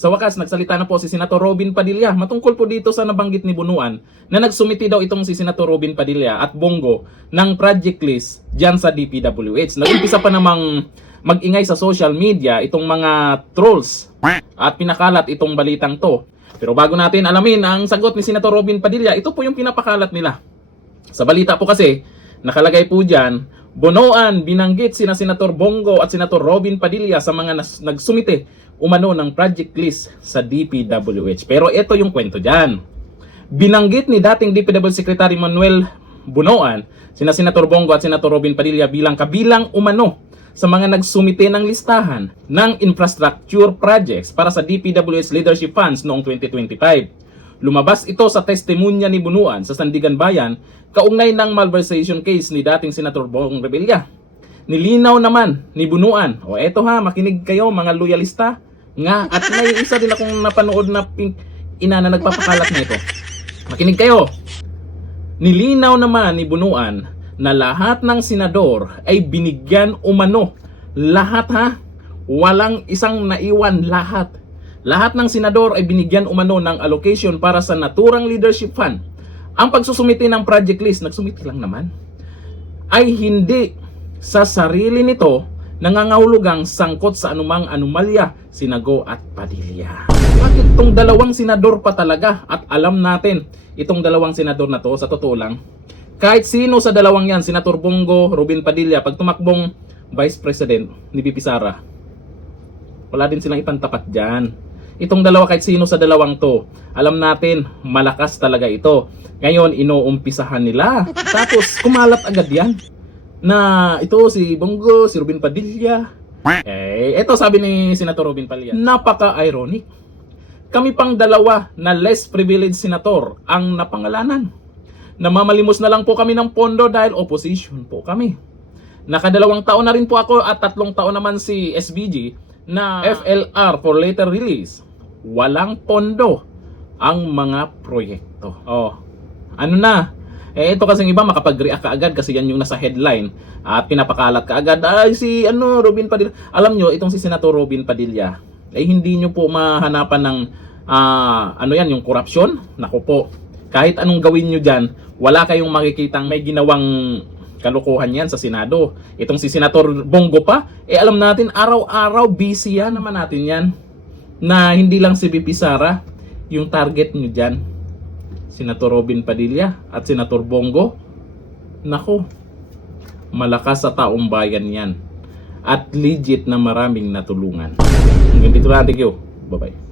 Sa wakas, nagsalita na po si Senator Robin Padilla matungkol po dito sa nabanggit ni Bunuan na nagsumiti daw itong si Senator Robin Padilla at Bongo ng project list dyan sa DPWH. Nag-umpisa pa namang mag-ingay sa social media itong mga trolls at pinakalat itong balitang to. Pero bago natin alamin ang sagot ni Senator Robin Padilla, ito po yung pinapakalat nila. Sa balita po kasi, nakalagay po dyan, Bunuan binanggit sina Senator Bongo at Senator Robin Padilla sa mga nagsumite umano ng project list sa DPWH. Pero ito yung kwento dyan. Binanggit ni dating DPWH Secretary Manuel Bunuan sina Senator Bongo at Senator Robin Padilla bilang kabilang umano sa mga nagsumite ng listahan ng infrastructure projects para sa DPWH Leadership Funds noong 2025. Lumabas ito sa testimonya ni Bunuan sa Sandigan Bayan kaugnay ng malversation case ni dating Senator Bong Revilla. Nilinaw naman ni Bunuan, o eto ha, makinig kayo mga loyalista, nga at may isa din akong napanood na ina na nagpapakalat nito. Makinig kayo. Nilinaw naman ni Bunuan na lahat ng senador ay binigyan umano. Lahat ha. Walang isang naiwan, lahat. Lahat ng senador ay binigyan umano ng allocation para sa naturang leadership fund. Ang pagsusumite ng project list, nagsumite lang naman, ay hindi sa sarili nito nangangahulugang sangkot sa anumang anomalya sina Go at Padilla. Bakit itong dalawang senador pa talaga? At alam natin, itong dalawang senador na to, sa totoo lang, kahit sino sa dalawang yan, Senator Bongo, Robin Padilla, pag tumakbong Vice President ni BP Sara, wala din silang ipantapat dyan. Itong dalawa, kahit sino sa dalawang to, alam natin, malakas talaga ito. Ngayon, inuumpisahan nila. Tapos, kumalat agad yan na ito si Bongo, si Robin Padilla. Ito sabi ni Senator Robin Padilla, napaka-ironic. Kami pang dalawa na less privileged senator ang napangalanan. Namamalimos na lang po kami ng pondo dahil opposition po kami. Nakadalawang taon na rin po ako at 3 taon naman si SBG na FLR for later release. Walang pondo ang mga proyekto. Ano na? Ito kasing iba makapag-react ka agad kasi yan yung nasa headline at pinapakalat ka agad. Ay si Robin Padilla. Alam nyo, itong si Senator Robin Padilla ay hindi nyo po mahanapan ng yung korupsyon. Naku po, kahit anong gawin nyo dyan, wala kayong makikitang may ginawang kalukuhan yan sa Senado. Itong si Senator Bongo pa, alam natin araw-araw busy yan naman natin yan. Na hindi lang si BP Sara yung target nyo dyan. Senator Robin Padilla at Senator Bongo, nako, malakas sa taong bayan yan. At legit na maraming natulungan. Hanggang dito lang, thank you. Bye-bye.